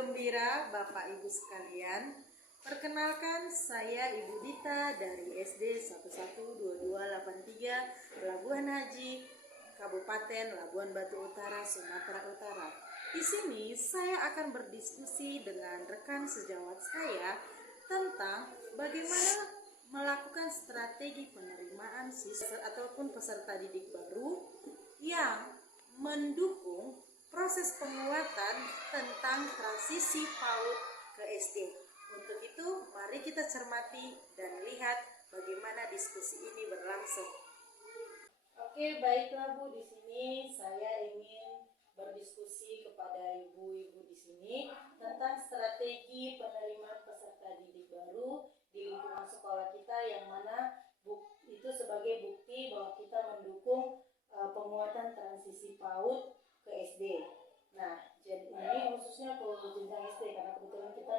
gembira Bapak Ibu sekalian. Perkenalkan, saya Ibu Dita dari SD 112283 Pelabuhan Haji, Kabupaten Labuan Batu Utara, Sumatera Utara. Di sini saya akan berdiskusi dengan rekan sejawat saya tentang bagaimana melakukan strategi penerimaan siswa ataupun peserta didik baru yang mendukung proses penguatan tentang transisi PAUD ke SD. Untuk itu, mari kita cermati dan lihat bagaimana diskusi ini berlangsung. Oke, baiklah Bu, di sini saya ingin berdiskusi kepada ibu-ibu di sini tentang strategi penerimaan peserta didik baru di lingkungan sekolah kita, yang mana itu sebagai bukti bahwa kita mendukung penguatan transisi PAUD ke SD. Nah, jadi ini khususnya ke jenjang SD karena kebetulan kita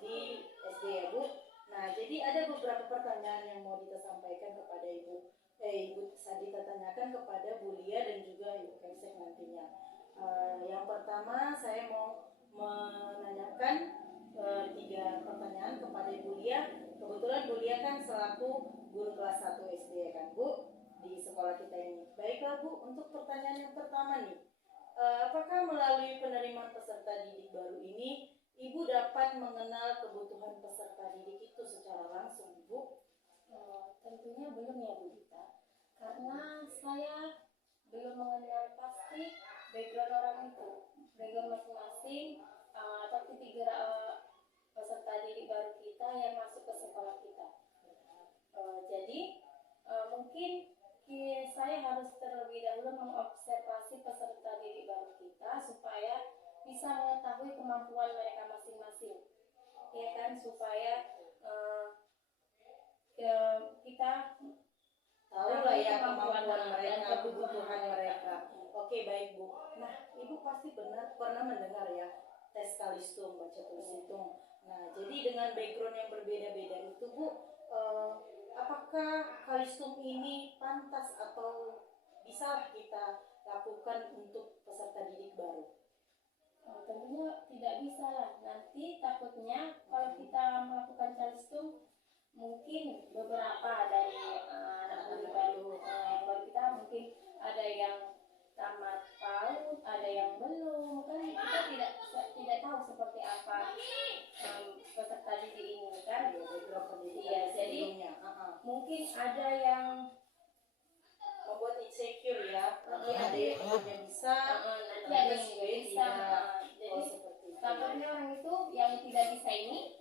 di SD ya Bu. Nah, jadi ada beberapa pertanyaan yang mau kita sampaikan kepada Ibu Sadita tanyakan kepada Bu Lia dan juga Ibu Kemsek nantinya. Yang pertama saya mau menanyakan 3 pertanyaan kepada Ibu Lia. Kebetulan Bu Lia kan selaku guru kelas 1 SD ya kan Bu, di sekolah kita ini. Baiklah Bu, untuk pertanyaan yang pertama nih, apakah melalui penerimaan peserta didik baru ini Ibu dapat mengenal kebutuhan peserta didik itu secara langsung, Bu? Tentunya belum ya Bu Dita, karena saya belum mengenal pasti background orang itu, background masing-masing atau ketiga peserta didik baru kita yang masuk ke sekolah kita. Jadi mungkin saya harus terlebih dahulu mengobservasi peserta didik baru kita supaya bisa mengetahui kemampuan mereka masing-masing, ya kan, supaya kita tahu lah ya kemampuan mereka, kebutuhan mereka. Oke, baik Bu. Nah, Ibu pasti pernah mendengar ya tes Kalistum, baca tulis hitung. Nah, jadi dengan background yang berbeda-beda itu Bu, apakah Kalistum ini pantas atau bisa kita lakukan untuk peserta didik baru? Tentunya tidak bisa lah. Nanti takutnya kalau kita melakukan Kalistum, mungkin beberapa dari anak didik baru kita mungkin ada yang tamat PAUD, ada yang belum, kan kita tidak tahu seperti apa peserta didik ini kan. Iya, jadi mungkin ada yang membuat insecure ya, nanti ada yang bisa, nanti ada yang tidak bisa. Jadi takutnya orang itu yang tidak bisa ini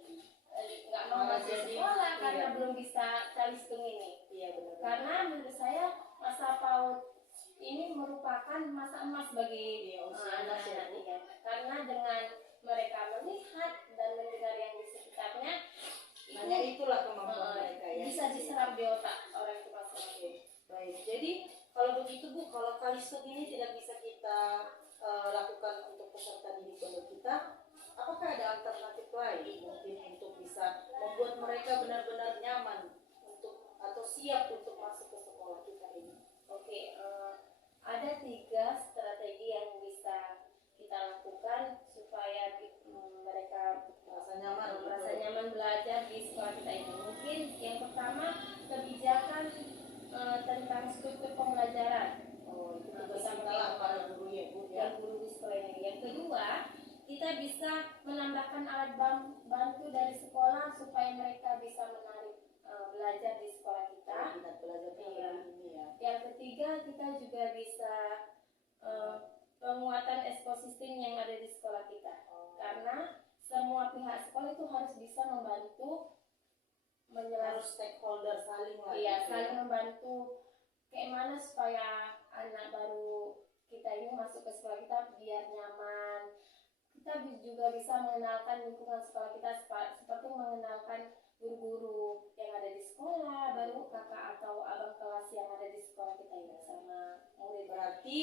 nggak mau masuk sekolah karena belum bisa Kalistum ini. Iya, benar. Karena menurut saya masa PAUD ini merupakan masa emas bagi anak-anak ini, karena dengan mereka melihat dan mendengar yang di sekitarnya, hanya itulah kemampuan mereka ya, bisa diserap di otak orang itu masing-masing. Baik, jadi kalau begitu Bu, kalau Kalistum ini tidak bisa kita lakukan untuk peserta didik baru kita, apakah ada alternatif lain mungkin untuk bisa membuat mereka benar-benar nyaman untuk atau siap untuk masuk ke sekolah kita ini? Oke, ada 3 strategi yang bisa kita lakukan supaya mereka merasa nyaman belajar di sekolah kita ini. Mungkin yang pertama, kebijakan tentang struktur pembelajaran. Itu bisa mengalah para guru ya Bu ya. Guru di sekolah ini. Yang kedua, kita bisa menambahkan alat bantu dari sekolah supaya mereka bisa menarik belajar di sekolah kita. Yang ketiga, kita juga bisa penguatan ekosistem yang ada di sekolah kita. Karena semua pihak sekolah itu harus bisa membantu harus stakeholder saling lah. Iya, saling membantu kayak mana supaya anak baru kita ini masuk ke sekolah kita biar nyaman. Kita juga bisa mengenalkan lingkungan sekolah kita seperti mengenalkan guru-guru yang ada di sekolah, baru kakak atau abang kelas yang ada di sekolah kita ini sama murid. Berarti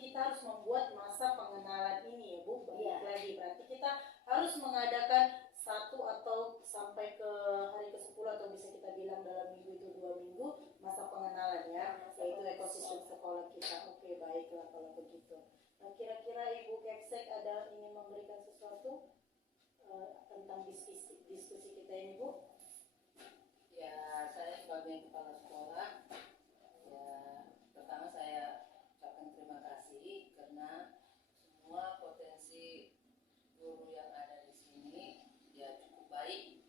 kita harus membuat masa pengenalan ini ya Bu. Lagi berarti kita harus mengadakan 1 atau sampai ke hari ke-10 atau bisa kita bilang dalam minggu itu 2 minggu masa pengenalan ya, yaitu ekosistem sekolah kita. Oke, baiklah kalau begitu. Nah, kira-kira Ibu Kemsek ada ingin memberikan sesuatu diskusi kita ini, Bu? Ya, saya sebagai kepala sekolah, ya pertama saya ucapkan terima kasih karena semua potensi guru yang ada di sini ya cukup baik,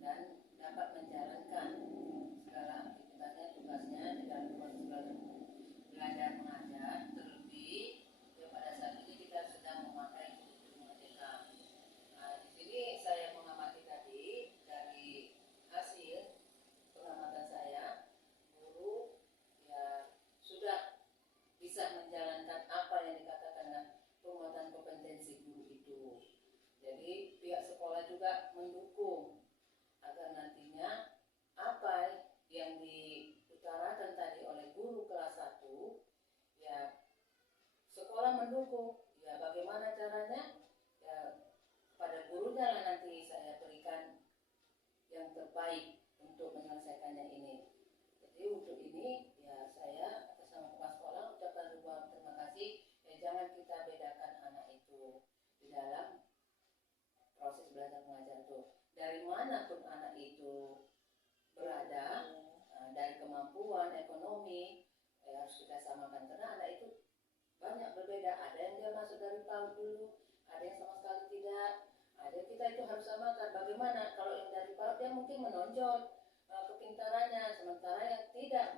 dan dapat menjalankan segala aktivitasnya, tugasnya di dalam proses belajar mengajar, terlebih ya pada saat ini kita sedang memakai kurikulum merdeka. Nah, di sini saya mengamati tadi dari hasil pengamatan saya, guru ya sudah bisa menjalankan apa yang dikatakan dengan penguatan kompetensi guru itu. Jadi pihak sekolah juga mendukung agar nantinya apa yang diutarakan tadi oleh guru kelas 1, ya sekolah mendukung. Ya bagaimana caranya? Ya pada gurunya lah nanti saya berikan yang terbaik untuk menyelesaikannya ini. Jadi untuk ini ya saya atas nama kepala sekolah ucapkan ribuan terima kasih. Ya jangan kita bedakan anak itu di dalam proses belajar mengajar itu. Dari manapun anak itu berada, dari kemampuan ekonomi harus kita samakan karena anak itu banyak berbeda. Ada yang dia masuk dari PAUD dulu, ada yang sama sekali tidak. Ada kita itu harus samakan. Bagaimana kalau yang dari PAUD dia mungkin menonjol kepintarannya, sementara yang tidak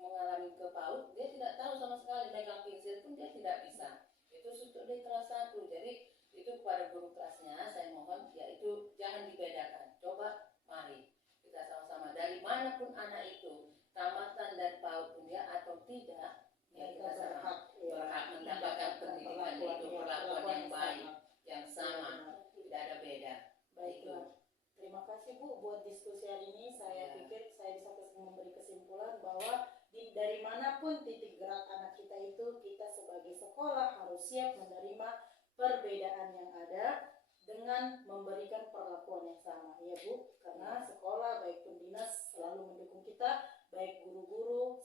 mengalami ke PAUD dia tidak tahu sama sekali, megang pensil pun dia tidak bisa. Itu untuk di kelas 1. Jadi itu kepada guru kelasnya saya mohon ya itu jangan dibedakan. Coba mari kita sama-sama dari manapun anak itu, tamatan dari PAUD pun dia atau tidak, ya kita sama berhak mendapatkan pendidikan itu, perlakuan yang baik, yang sama, tidak ada beda. Baiklah. Terima kasih Bu buat diskusi hari ini. Saya pikir saya bisa memberi kesimpulan bahwa dari manapun titik gerak anak kita itu, kita sebagai sekolah harus siap menerima perbedaan yang ada dengan memberikan perlakuan yang sama, ya Bu. Karena sekolah baik pun dinas selalu mendukung kita, baik guru-guru,